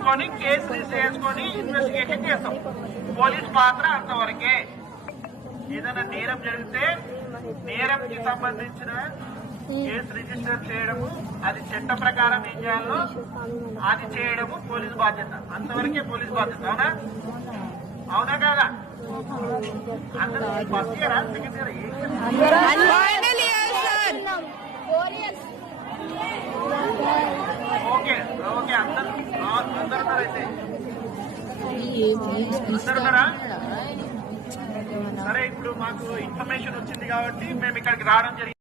తీసుకొని case register చేసుకొని investigation చేస్తాం. పోలీస్ పాత్ర అంతవరకే. ఏదైనా నేరం జరిగితే నేరంకి సంబంధించిన కేసు రిజిస్టర్ చేయడము, అది చట్ట ప్రకారం ఏం చేయాలో అది చేయడము పోలీస్ బాధ్యత. అంతవరకే పోలీస్ బాధ్యత. అవునా అవునా కాదా? అందరూ ఫస్ట్ ఇయరా సెకండ్ ఇయర్ ఓకే ఓకే అందరు అయితే అందరున్నారా? సరే, ఇప్పుడు మాకు ఇన్ఫర్మేషన్ వచ్చింది కాబట్టి మేము ఇక్కడికి రావడం జరిగింది.